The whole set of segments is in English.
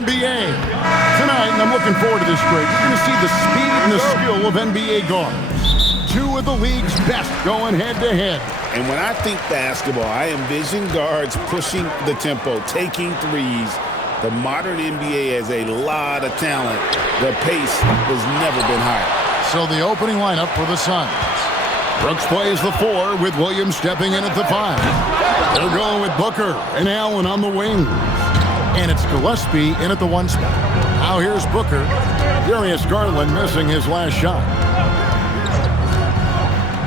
NBA. Tonight, and I'm looking forward to this break, you're going to see the speed and the skill of NBA guards. Two of the league's best going head-to-head. And when I think basketball, I envision guards pushing the tempo, taking threes. The modern NBA has a lot of talent. The pace has never been higher. So the opening lineup for the Suns. Brooks plays the 4 with Williams stepping in at the 5. They're going with Booker and Allen on the wing. And it's Gillespie in at the 1 spot. Now here's Booker. Darius Garland missing his last shot.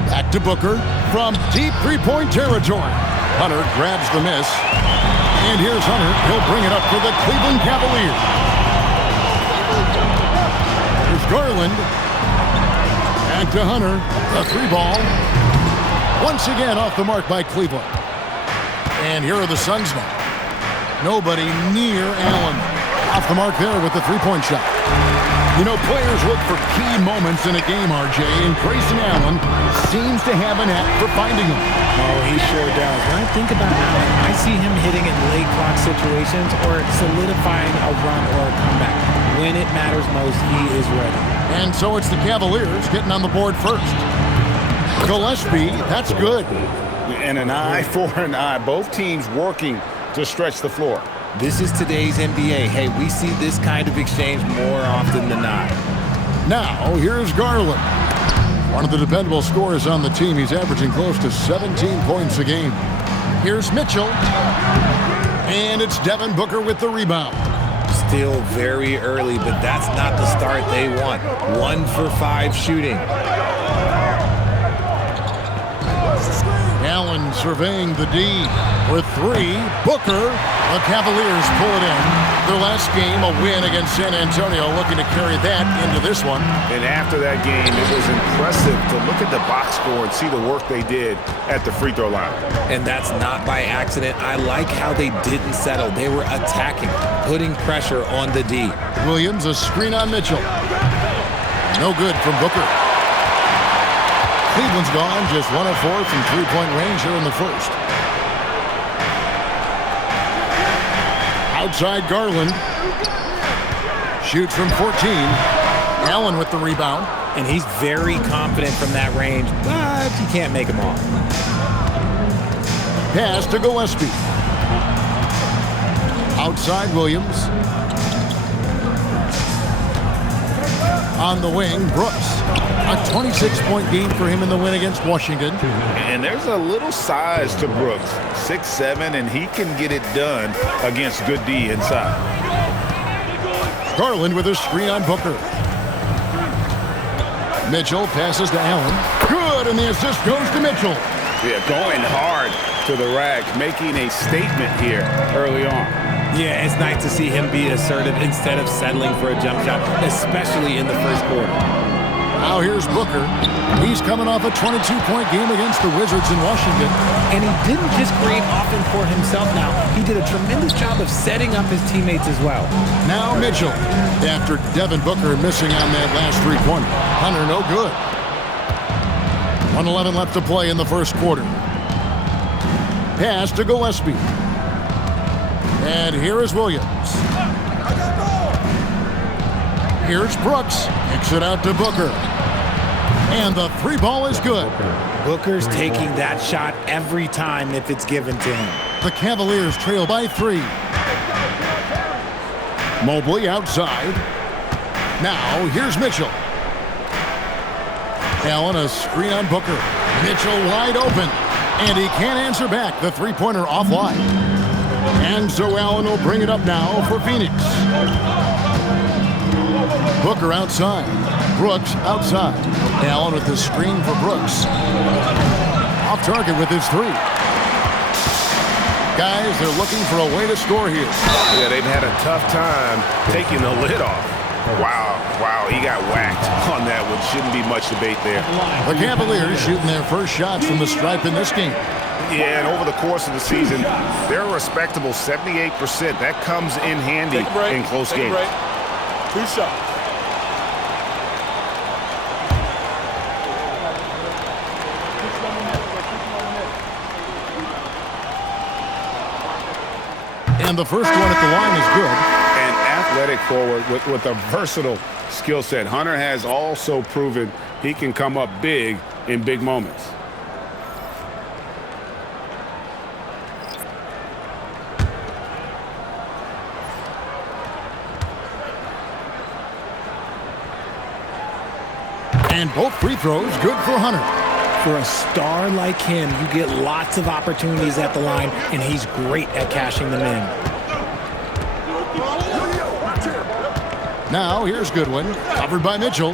Back to Booker from deep three-point territory. Hunter grabs the miss. And here's Hunter. He'll bring it up for the Cleveland Cavaliers. Here's Garland. Back to Hunter. A 3 ball. Once again off the mark by Cleveland. And here are the Suns now. Nobody near Allen. Off the mark there with the 3-point shot. You know, players look for key moments in a game, RJ, and Grayson Allen seems to have a knack for finding them. Oh, he sure does. When I think about Allen, I see him hitting in late clock situations or solidifying a run or a comeback. When it matters most, he is ready. And so it's the Cavaliers getting on the board first. Gillespie, that's good. And an eye for an eye. Both teams working to stretch the floor. This is today's NBA. Hey, we see this kind of exchange more often than not. Now, here's Garland. One of the dependable scorers on the team. He's averaging close to 17 points a game. Here's Mitchell. And it's Devin Booker with the rebound. Still very early, but that's not the start they want. 1 for 5 shooting. Allen surveying the D for 3. Booker. The Cavaliers pull it in. Their last game, a win against San Antonio, looking to carry that into this one. And after that game, it was impressive to look at the box score and see the work they did at the free throw line. And that's not by accident. I like how they didn't settle. They were attacking, putting pressure on the D. Williams, a screen on Mitchell. No good from Booker. Cleveland's gone just 1 of 4 from three-point range here in the first. Outside Garland. Shoots from 14. Allen with the rebound. And he's very confident from that range, but you can't make him all. Pass to Gillespie. Outside Williams. On the wing, Brooks. A 26-point game for him in the win against Washington. And there's a little size to Brooks. 6'7", and he can get it done against good D inside. Garland with a screen on Booker. Mitchell passes to Allen. Good, and the assist goes to Mitchell. Yeah, going hard to the rack, making a statement here early on. Yeah, it's nice to see him be assertive instead of settling for a jump shot, especially in the first quarter. Now here's Booker. He's coming off a 22-point game against the Wizards in Washington. And he didn't just create offense for himself now. He did a tremendous job of setting up his teammates as well. Now Mitchell. After Devin Booker missing on that last three-pointer. Hunter no good. 1:11 left to play in the first quarter. Pass to Gillespie. And here is Williams. Here's Brooks. Kicks it out to Booker. And the 3 ball is good. Booker's taking that shot every time if it's given to him. The Cavaliers trail by 3. Mobley outside. Now here's Mitchell. Allen a screen on Booker. Mitchell wide open. And he can't answer back. The 3-pointer offline. And so Allen will bring it up now for Phoenix. Booker outside. Brooks outside. Allen with the screen for Brooks. Off target with his 3. Guys, they're looking for a way to score here. Yeah, they've had a tough time taking the lid off. Wow, he got whacked on that one. Shouldn't be much debate there. The Cavaliers shooting their first shots from the stripe in this game. Yeah, and over the course of the season, they're a respectable 78%. That comes in handy in close games. 2 shots. And the first one at the line is good. And forward with a versatile skill set. Hunter has also proven he can come up big in big moments. And both free throws good for Hunter. For a star like him, you get lots of opportunities at the line, and he's great at cashing them in. Now here's Goodwin, covered by Mitchell.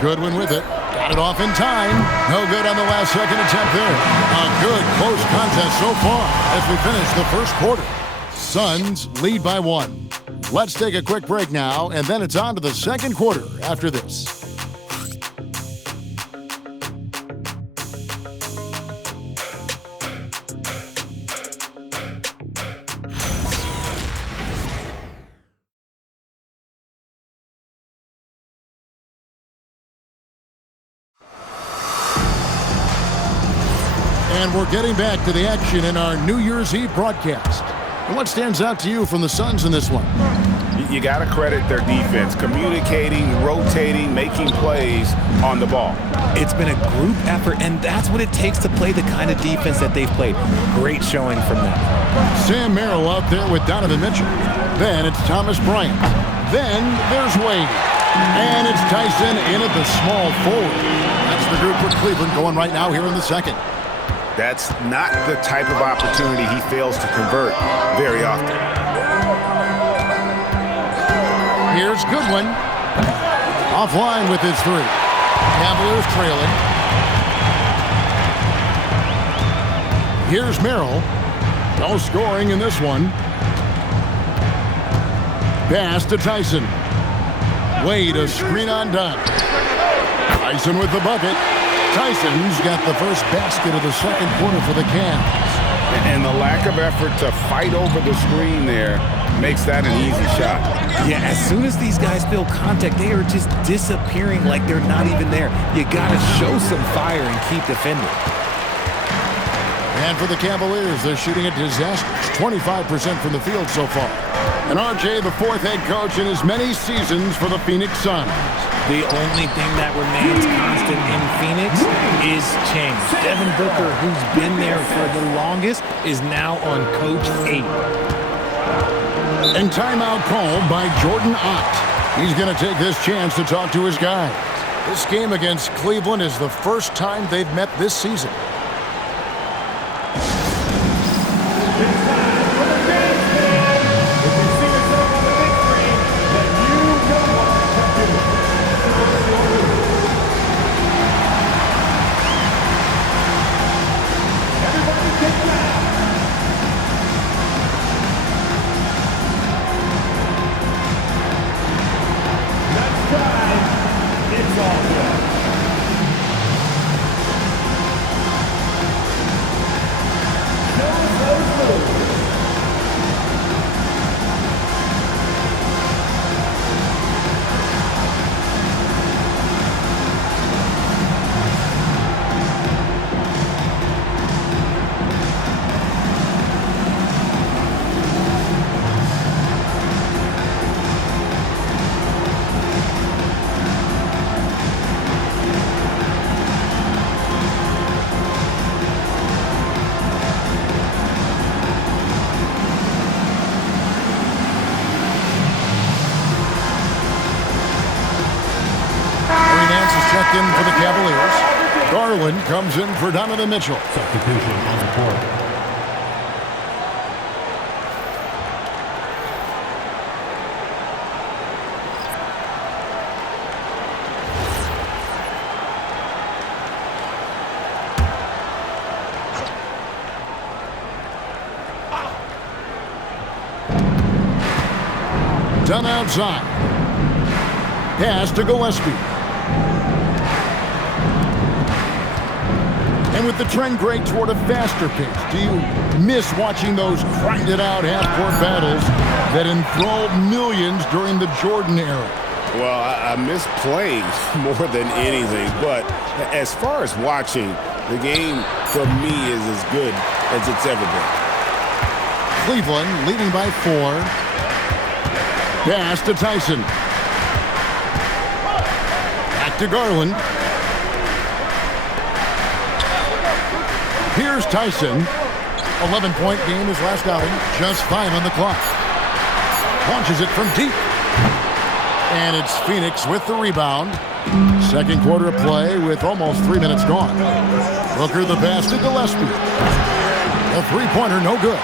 Goodwin with it. Got it off in time. No good on the last second attempt there. A good close contest so far as we finish the first quarter. Suns lead by 1. Let's take a quick break now, and then it's on to the second quarter after this. And we're getting back to the action in our New Year's Eve broadcast. And what stands out to you from the Suns in this one? You got to credit their defense, communicating, rotating, making plays on the ball. It's been a group effort, and that's what it takes to play the kind of defense that they've played. Great showing from them. Sam Merrill out there with Donovan Mitchell. Then it's Thomas Bryant. Then there's Wade. And it's Tyson in at the small forward. That's the group for Cleveland going right now here in the second. That's not the type of opportunity he fails to convert very often. Here's Goodwin. Offline with his three. Cavaliers trailing. Here's Merrill. No scoring in this one. Pass to Tyson. Wade, a screen on done. Tyson with the bucket. Tyson's got the first basket of the second quarter for the Cavs. And the lack of effort to fight over the screen there makes that an easy shot. Yeah, as soon as these guys feel contact, they are just disappearing like they're not even there. You got to show some fire and keep defending. And for the Cavaliers, they're shooting a disastrous 25% from the field so far. And RJ, the fourth head coach in as many seasons for the Phoenix Suns. The only thing that remains constant in Phoenix is change. Devin Booker, who's been there for the longest, is now on Coach 8. And timeout called by Jordan Ott. He's going to take this chance to talk to his guys. This game against Cleveland is the first time they've met this season. In for the Cavaliers. Garland comes in for Donovan Mitchell. Substitution on the court. Done outside. Pass to Gillespie. And with the trend great toward a faster pace, do you miss watching those grinded-out half-court battles that enthralled millions during the Jordan era? Well, I miss playing more than anything, but as far as watching, the game for me is as good as it's ever been. Cleveland leading by 4. Pass to Tyson. Back to Garland. Here's Tyson. 11-point game his last outing. Just 5 on the clock. Launches it from deep. And it's Phoenix with the rebound. Second quarter of play with almost 3 minutes gone. Booker the pass to Gillespie. A three-pointer, no good.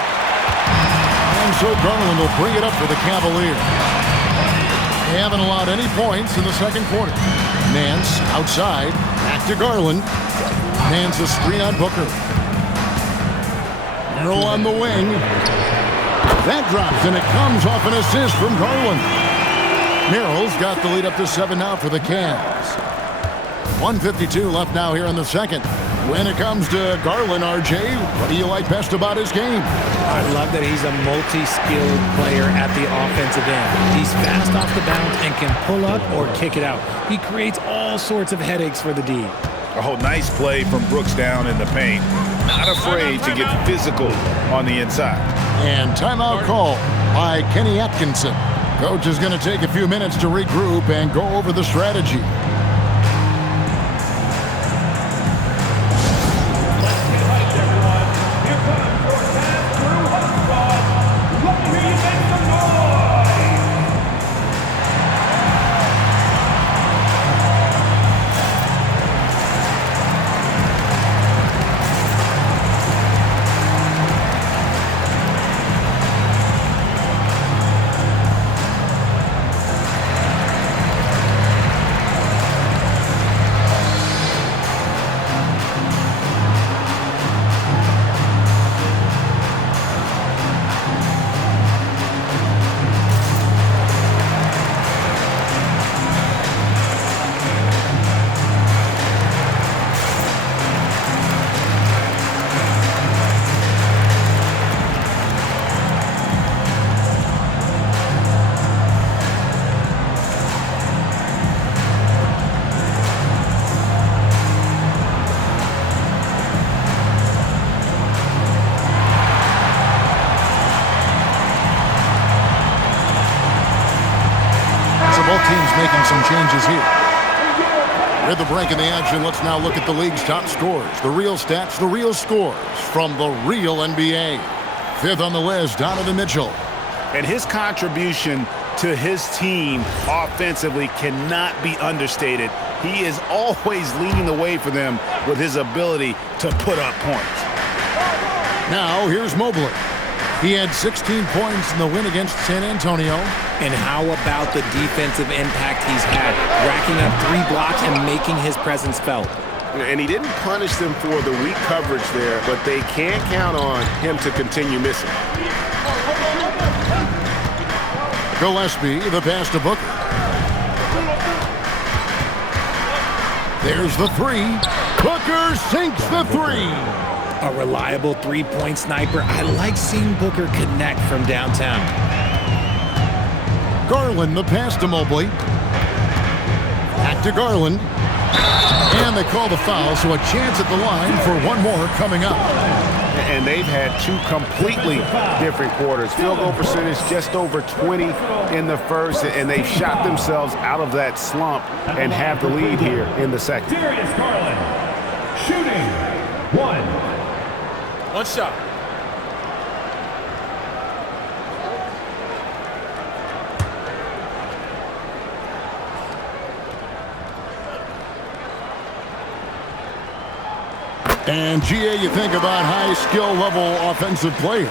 And so Garland will bring it up for the Cavaliers. They haven't allowed any points in the second quarter. Nance outside. Back to Garland. Nance a screen on Booker. Merrill on the wing. That drops, and it comes off an assist from Garland. Merrill's got the lead up to 7 now for the Cavs. 1:52 left now here in the second. When it comes to Garland, RJ, what do you like best about his game? I love that he's a multi-skilled player at the offensive end. He's fast off the bounce and can pull up or kick it out. He creates all sorts of headaches for the D. Oh, nice play from Brooks down in the paint. Not afraid to get physical on the inside. And timeout call by Kenny Atkinson. Coach is going to take a few minutes to regroup and go over the strategy. Making some changes here. With the break in the action, let's now look at the league's top scorers. The real stats, the real scores from the real NBA. 5th on the list, Donovan Mitchell. And his contribution to his team offensively cannot be understated. He is always leading the way for them with his ability to put up points. Now, here's Mobley. He had 16 points in the win against San Antonio. And how about the defensive impact he's had, racking up 3 blocks and making his presence felt. And he didn't punish them for the weak coverage there, but they can't count on him to continue missing. Gillespie, the pass to Booker. There's the 3. Booker sinks the 3. A reliable 3-point sniper. I like seeing Booker connect from downtown. Garland, the pass to Mobley. Back to Garland. And they call the foul, so a chance at the line for one more coming up. And they've had 2 completely different quarters. Field goal percentage just over 20 in the first, and they've shot themselves out of that slump and have the lead here in the second. Darius Garland, shooting 1. One shot. And, GA, you think about high skill level offensive players.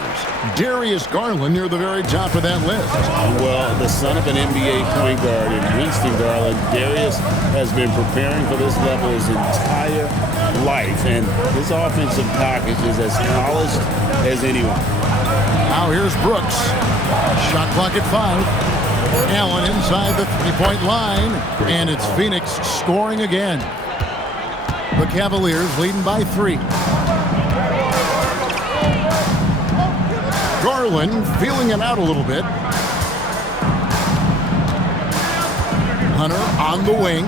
Darius Garland near the very top of that list. Well, the son of an NBA point guard in Winston Garland, Darius has been preparing for this level his entire life, and his offensive package is as polished as anyone. Now here's Brooks. Shot clock at 5. Allen inside the three-point line, and it's Phoenix scoring again. The Cavaliers leading by 3. Garland feeling it out a little bit. Hunter on the wing.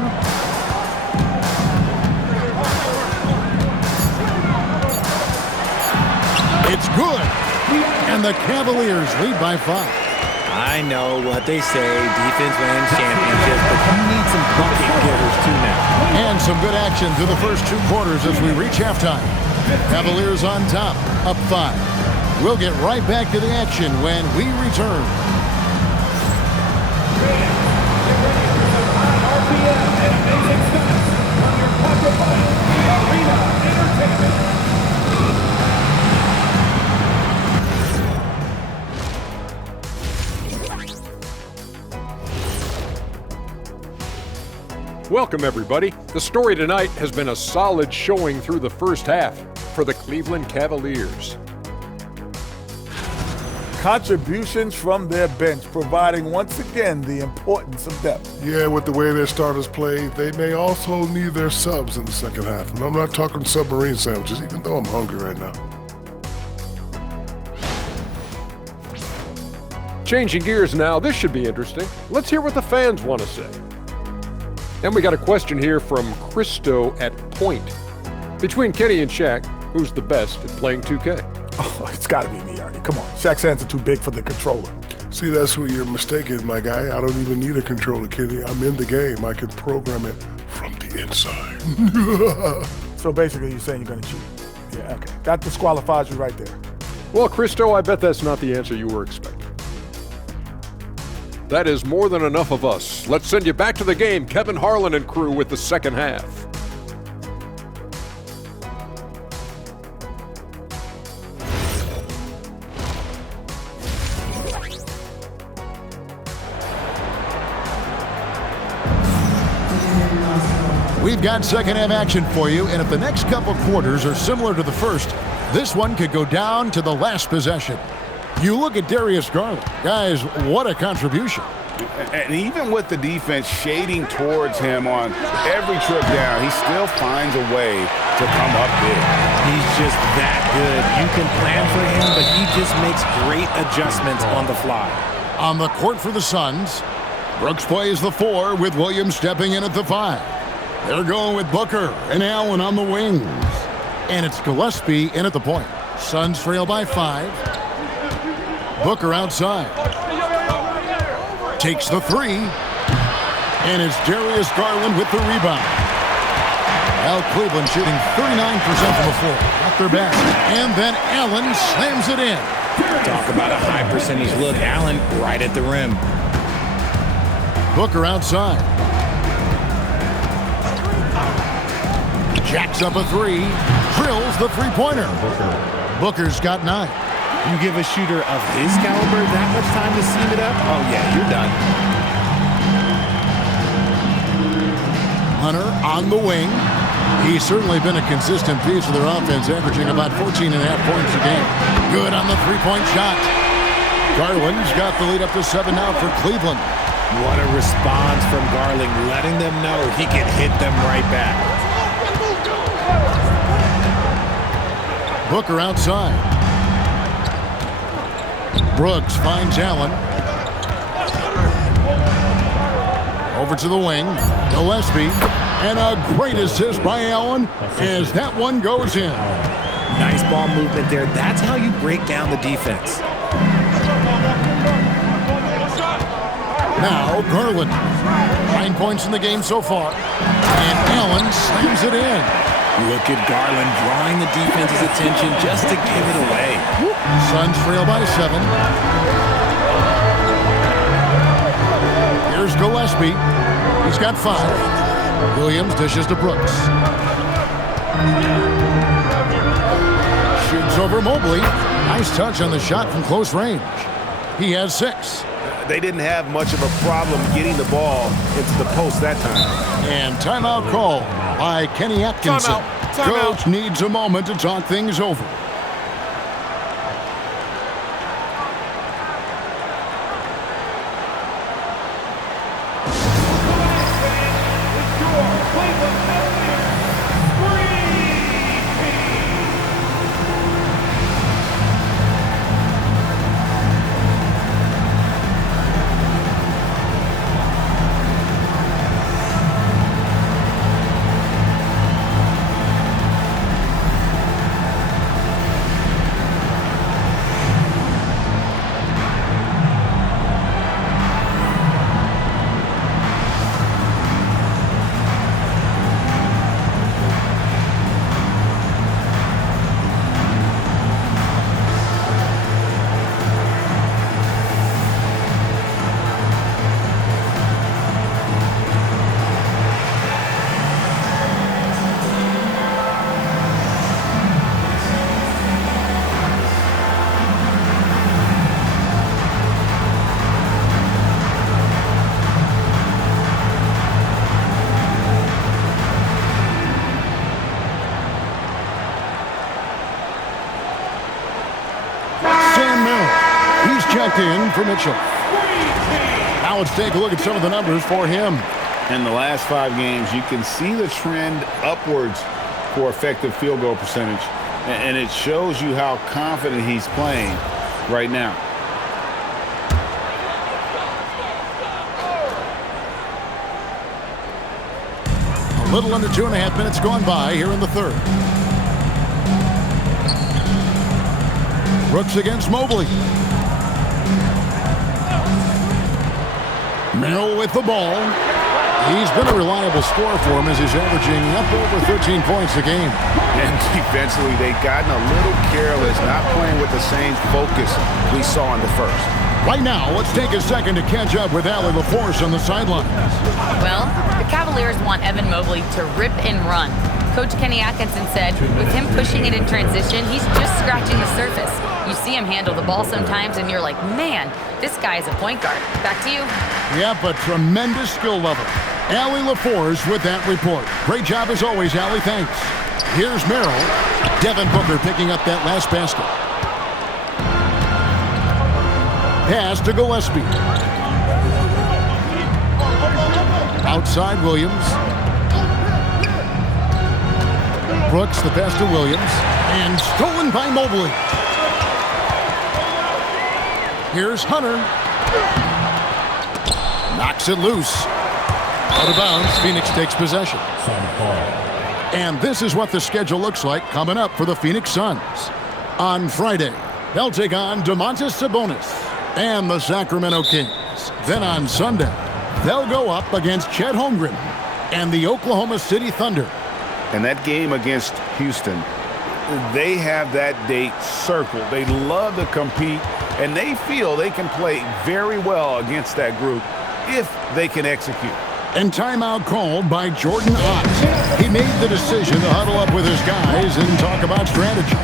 It's good. And the Cavaliers lead by 5. I know what they say, defense wins championships, but you need some bucket getters too now. And some good action through the first 2 quarters as we reach halftime. Cavaliers on top, up 5. We'll get right back to the action when we return. Welcome, everybody. The story tonight has been a solid showing through the first half for the Cleveland Cavaliers. Contributions from their bench, providing once again the importance of depth. Yeah, with the way their starters play, they may also need their subs in the second half. And I'm not talking submarine sandwiches, even though I'm hungry right now. Changing gears now, this should be interesting. Let's hear what the fans want to say. And we got a question here from Christo at Point. Between Kenny and Shaq, who's the best at playing 2K? Oh, it's got to be me, Arnie. Come on. Shaq's hands are too big for the controller. See, that's where your mistake is, my guy. I don't even need a controller, Kenny. I'm in the game. I can program it from the inside. So basically you're saying you're going to cheat. Yeah, okay. That disqualifies you right there. Well, Christo, I bet that's not the answer you were expecting. That is more than enough of us. Let's send you back to the game, Kevin Harlan and crew with the second half. We've got second half action for you, and if the next couple quarters are similar to the first, this one could go down to the last possession. You look at Darius Garland. Guys, what a contribution. And even with the defense shading towards him on every trip down, he still finds a way to come up big. He's just that good. You can plan for him, but he just makes great adjustments on the fly. On the court for the Suns, Brooks plays the 4 with Williams stepping in at the 5. They're going with Booker and Allen on the wings. And it's Gillespie in at the point. Suns trail by 5. Booker outside. Takes the 3. And it's Darius Garland with the rebound. Now Cleveland shooting 39% from the floor at their best. And then Allen slams it in. Talk about a high percentage look. Allen right at the rim. Booker outside. Jacks up a 3. Drills the three-pointer. Booker's got 9. You give a shooter of his caliber that much time to seam it up? Oh, yeah, you're done. Hunter on the wing. He's certainly been a consistent piece of their offense, averaging about 14.5 points a game. Good on the three-point shot. Garland's got the lead up to 7 now for Cleveland. What a response from Garland, letting them know he can hit them right back. Booker outside. Brooks finds Allen. Over to the wing. Gillespie. And a great assist by Allen as that one goes in. Nice ball movement there. That's how you break down the defense. Now Garland. 9 points in the game so far. And Allen slams it in. Look at Garland drawing the defense's attention just to give it away. Suns trail by 7. Here's Gillespie. He's got 5. Williams dishes to Brooks. Shoots over Mobley. Nice touch on the shot from close range. He has 6. They didn't have much of a problem getting the ball into the post that time. And timeout call by Kenny Atkinson. Timeout. Coach needs a moment to talk things over. checked in for Mitchell. Now let's take a look at some of the numbers for him. In the last 5 games, you can see the trend upwards for effective field goal percentage. And it shows you how confident he's playing right now. A little under 2.5 minutes gone by here in the third. Brooks against Mobley. Merrill with the ball. He's been a reliable scorer for him as he's averaging up over 13 points a game. And defensively, they've gotten a little careless, not playing with the same focus we saw in the first. Right now, let's take a second to catch up with Allie LaForce on the sidelines. Well, the Cavaliers want Evan Mobley to rip and run. Coach Kenny Atkinson said with him pushing it in transition, he's just scratching the surface. You see him handle the ball sometimes, and you're like, man, this guy is a point guard. Back to you. Yeah, but tremendous skill level. Allie LaForce with that report. Great job as always, Allie. Thanks. Here's Merrill. Devin Booker picking up that last basket. Pass to Gillespie. Outside Williams. Brooks, the pass to Williams. And stolen by Mobley. Here's Hunter. Knocks it loose. Out of bounds, Phoenix takes possession. And this is what the schedule looks like coming up for the Phoenix Suns. On Friday, they'll take on Domantas Sabonis and the Sacramento Kings. Then on Sunday, they'll go up against Chet Holmgren and the Oklahoma City Thunder. And that game against Houston, they have that date circled. They love to compete, and they feel they can play very well against that group if they can execute. And timeout called by Jordan Ott. He made the decision to huddle up with his guys and talk about strategy.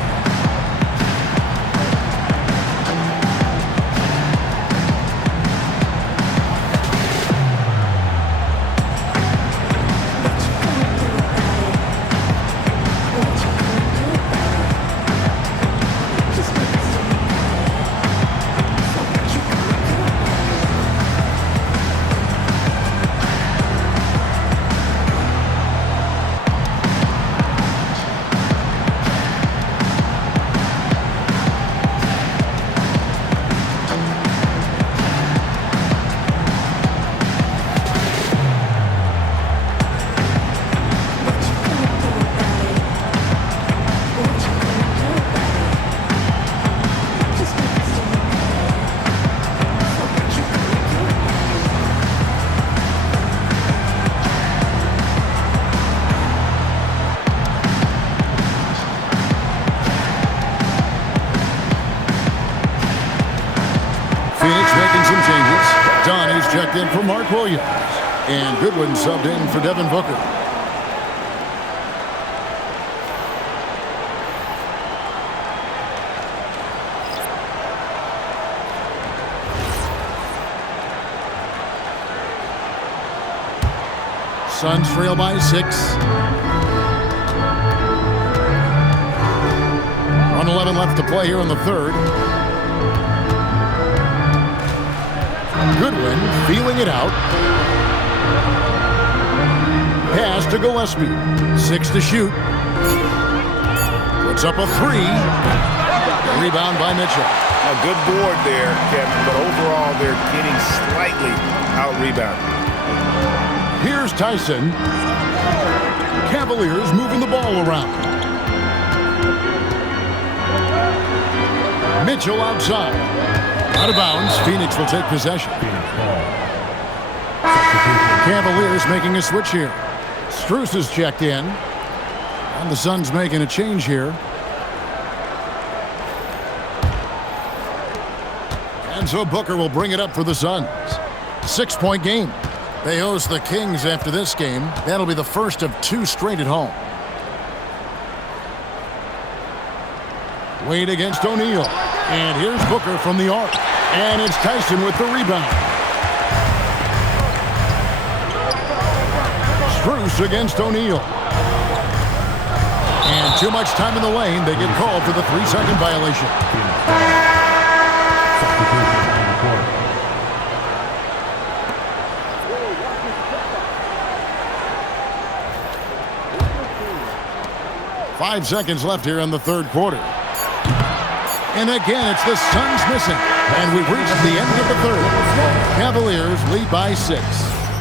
Checked in for Mark Williams. And Goodwin subbed in for Devin Booker. Suns trail by 6. 1:11 left to play here in the third. Goodwin feeling it out. Pass to Gillespie. 6 to shoot. Puts up a 3. Rebound by Mitchell. A good board there, Kevin, but overall they're getting slightly out-rebounded. Here's Tyson. Cavaliers moving the ball around. Mitchell outside. Out of bounds. Phoenix will take possession. Cavaliers making a switch here. Strus is checked in. And the Suns making a change here. And so Booker will bring it up for the Suns. 6-point game. They host the Kings after this game. That'll be the first of 2 straight at home. Wade against O'Neal. And here's Booker from the arc. And it's Tyson with the rebound. Strus against O'Neal. And too much time in the lane. They get called for the 3-second violation. 5 seconds left here in the third quarter. And again, it's the Suns missing. And we've reached the end of the third. Cavaliers lead by 6.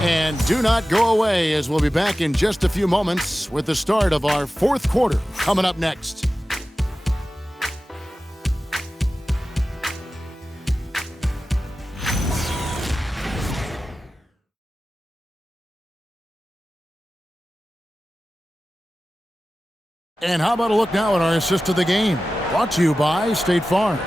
And do not go away, as we'll be back in just a few moments with the start of our fourth quarter coming up next. And how about a look now at our assist of the game? Brought to you by State Farm.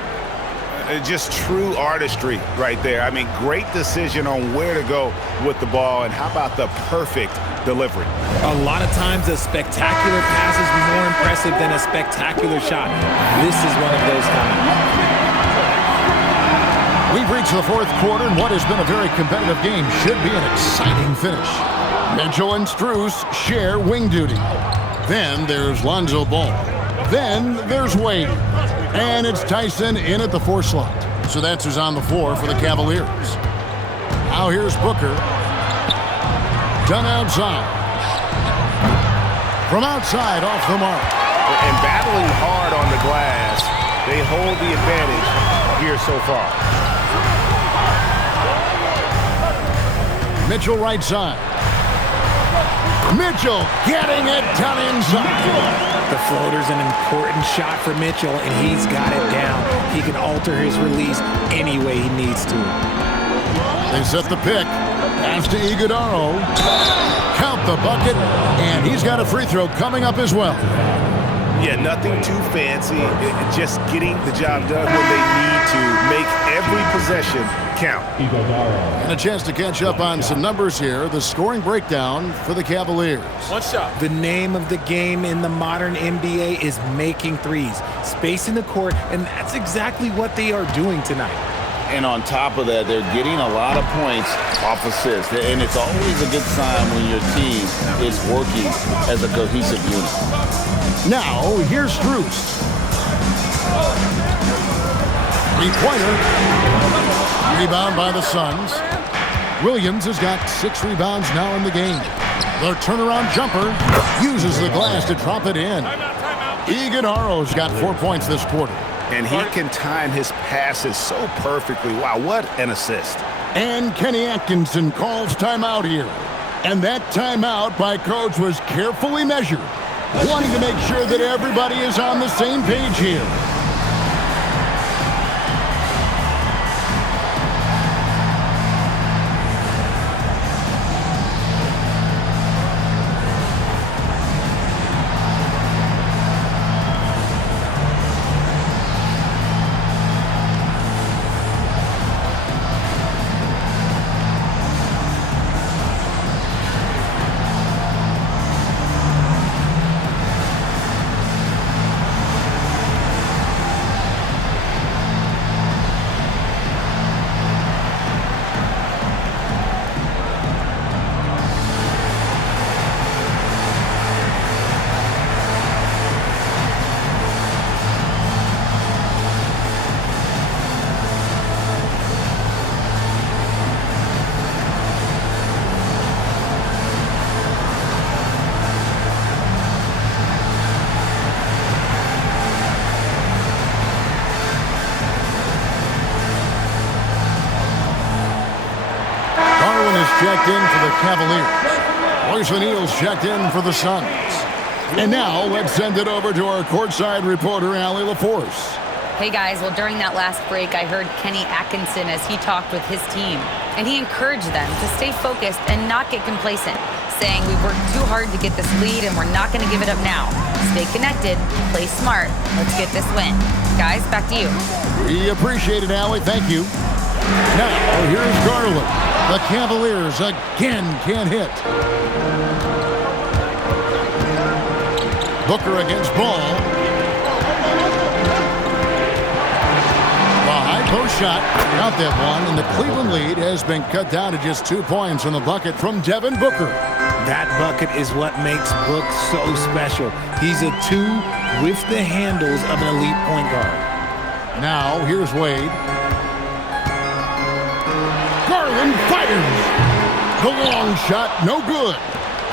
Just true artistry right there. I mean, great decision on where to go with the ball, and how about the perfect delivery? A lot of times a spectacular pass is more impressive than a spectacular shot. This is one of those times. We've reached the fourth quarter, and what has been a very competitive game should be an exciting finish. Mitchell and Strus share wing duty. Then there's Lonzo Ball. Then there's Wade. And it's Tyson in at the 4 slot. So that's who's on the floor for the Cavaliers. Now here's Booker. Done outside. From outside, off the mark. And battling hard on the glass, they hold the advantage here so far. Mitchell right side. Mitchell getting it done inside. The floater's an important shot for Mitchell, and he's got it down. He can alter his release any way he needs to. They set the pick. Pass to Iguodaro. Count the bucket, and he's got a free throw coming up as well. Yeah, nothing too fancy. Just getting the job done when they need to. Make every possession count. And a chance to catch up on some numbers here. The scoring breakdown for the Cavaliers. One shot. The name of the game in the modern NBA is making threes. Spacing the court, and that's exactly what they are doing tonight. And on top of that, they're getting a lot of points off assists. And it's always a good sign when your team is working as a cohesive unit. Now, here's Strus. Three-pointer. Rebound by the Suns. Williams has got 6 rebounds now in the game. The turnaround jumper uses the glass to drop it in. Iguodaro's got 4 points this quarter. And he can time his passes so perfectly. Wow, what an assist. And Kenny Atkinson calls timeout here. And that timeout by Coach was carefully measured, wanting to make sure that everybody is on the same page here. Checked in for the Cavaliers. Royce O'Neal's checked in for the Suns. And now let's send it over to our courtside reporter, Allie LaForce. Hey guys, well during that last break I heard Kenny Atkinson as he talked with his team. And he encouraged them to stay focused and not get complacent, saying we worked too hard to get this lead and we're not going to give it up now. Stay connected, play smart, let's get this win. Guys, back to you. We appreciate it, Allie. Thank you. Now, here's Garland. The Cavaliers again can't hit. Booker against Ball. The high post shot, got that one, and the Cleveland lead has been cut down to just 2 points on the bucket from Devin Booker. That bucket is what makes Book so special. He's a 2 with the handles of an elite point guard. Now, here's Wade. Garland fires. The long shot, no good.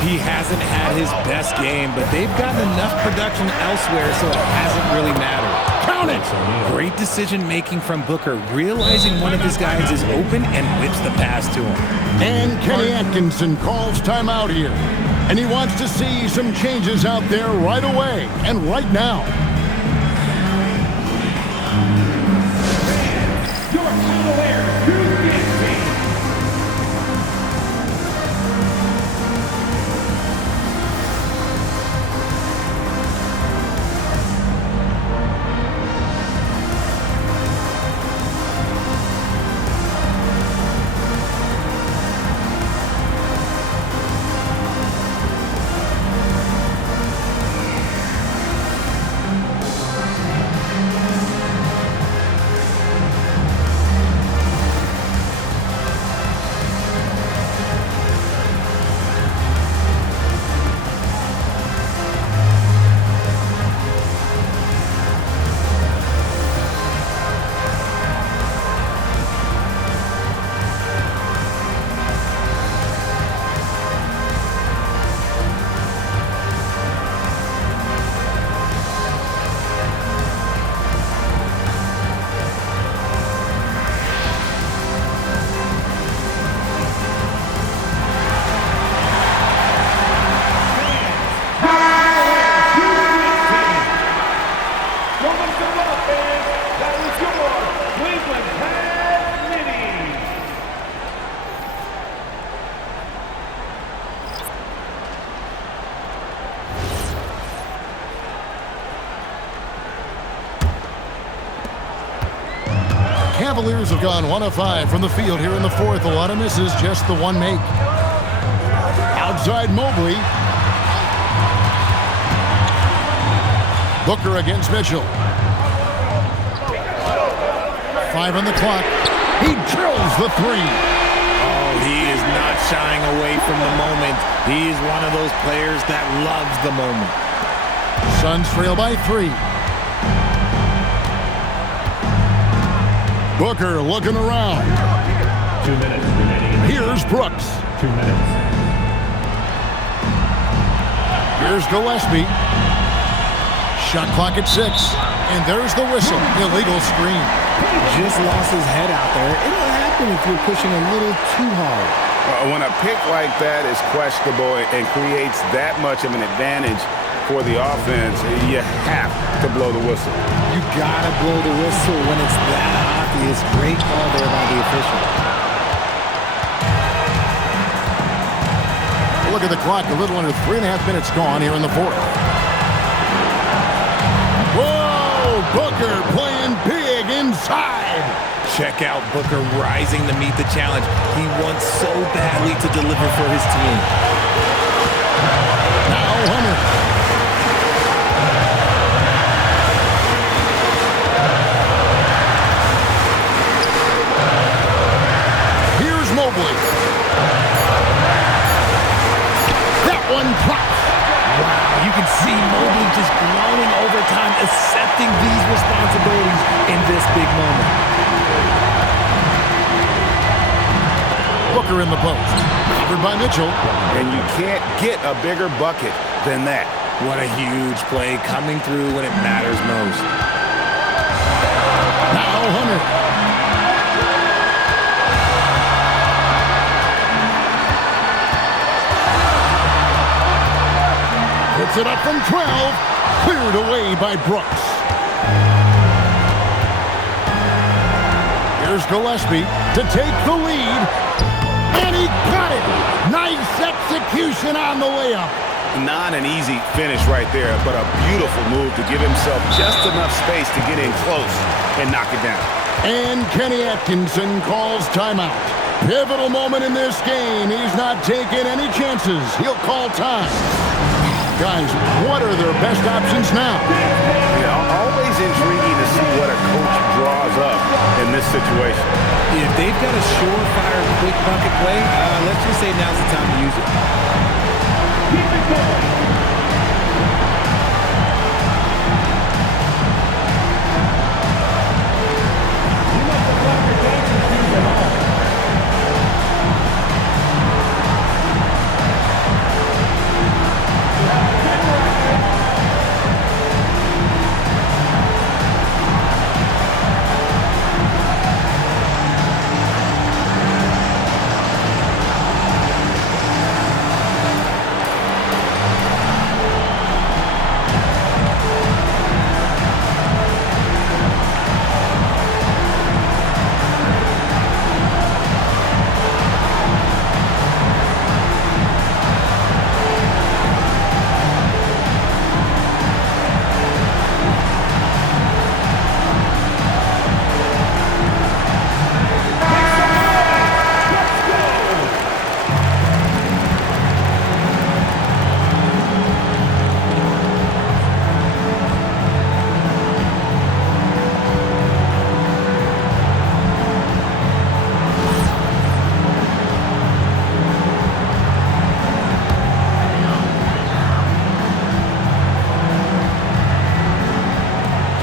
He hasn't had his best game, but they've gotten enough production elsewhere, so it hasn't really mattered. Count it! Great decision-making from Booker, realizing one of his guys is open and whips the pass to him. And Kenny Atkinson calls timeout here. And he wants to see some changes out there right away and right now. Your Cavaliers, team. Cavaliers have gone 1 of 5 from the field here in the fourth. A lot of misses, just the one make. Outside Mobley. Booker against Mitchell. 5 on the clock. He drills the three. Oh, he is not shying away from the moment. He is one of those players that loves the moment. Suns trail by 3. Booker looking around. 2 minutes remaining. Here's Brooks. 2 minutes. Here's Gillespie. Shot clock at 6. And there's the whistle. Illegal screen. Just lost his head out there. It'll happen if you're pushing a little too hard. When a pick like that is questionable and creates that much of an advantage for the offense, you have to blow the whistle. You gotta blow the whistle when it's that obvious. Great call there by the official. Look at the clock. A little under 3.5 minutes gone here in the fourth. Whoa! Booker playing big inside. Check out Booker rising to meet the challenge. He wants so badly to deliver for his team. Now Hunter. Mobley. That one drops. Wow, you can see Mobley just growing over time, accepting these responsibilities in this big moment. Booker in the post. Covered by Mitchell. And you can't get a bigger bucket than that. What a huge play coming through when it matters most. Now Hunter. Puts it up from 12. Cleared away by Brooks. Here's Gillespie to take the lead. And he got it. Nice execution on the layup. Not an easy finish right there, but a beautiful move to give himself just enough space to get in close and knock it down. And Kenny Atkinson calls timeout. Pivotal moment in this game. He's not taking any chances. He'll call time. Guys, what are their best options now? Always intriguing to see what a coach draws up in this situation. If they've got a surefire quick bucket play, let's just say now's the time to use it. Keep it going.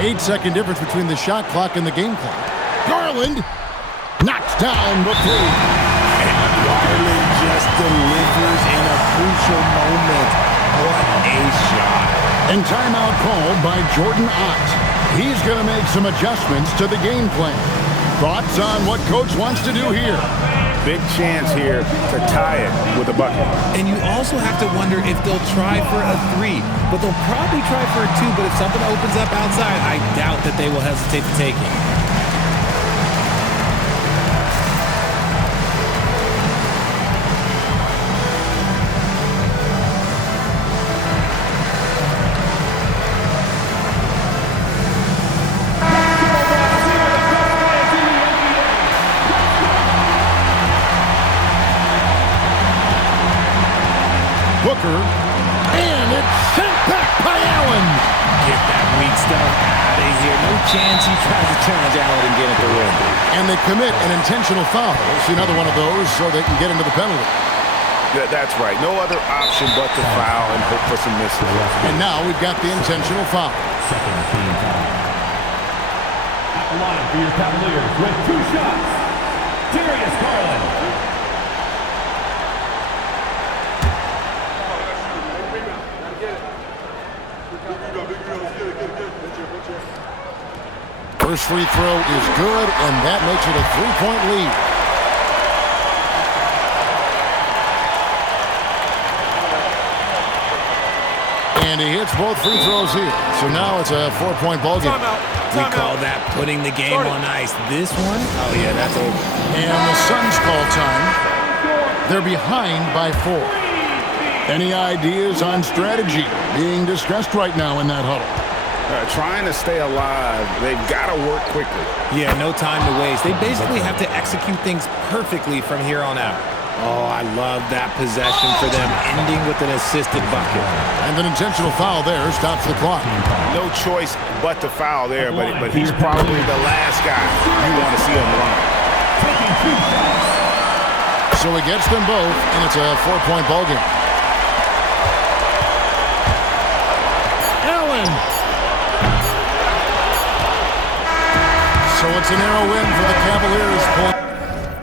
8-second difference between the shot clock and the game clock. Garland knocks down the three. And Garland just delivers in a crucial moment. What a shot. And timeout called by Jordan Ott. He's going to make some adjustments to the game plan. Thoughts on what coach wants to do here? Big chance here to tie it with a bucket. And you also have to wonder if they'll try for a 3. But they'll probably try for a 2. But if something opens up outside, I doubt that they will hesitate to take it. Booker, and it's sent back by Allen. Get that weak stuff out of here. No chance he tries to challenge Allen and get at the rim. And they commit an intentional foul. See another one of those so they can get into the penalty. That's right. No other option but to foul and hope for some misses. And now we've got the intentional foul. Second team foul. At the line for your Cavaliers with 2 shots, Darius Garland. First free throw is good, and that makes it a 3-point lead. And he hits both free throws here. So now it's a 4-point ball game. We call that putting the game on ice. This one, oh yeah, that's over. And the Suns call time. They're behind by 4. Any ideas on strategy being discussed right now in that huddle? Trying to stay alive, they've got to work quickly. Yeah, no time to waste. They basically have to execute things perfectly from here on out. Oh, I love that possession for them, ending with an assisted bucket. And an intentional foul there stops the clock. No choice but to foul there, but he's probably the last guy you want to see on the line. So he gets them both, and it's a 4-point ball game. Allen! So it's a narrow win for the Cavaliers.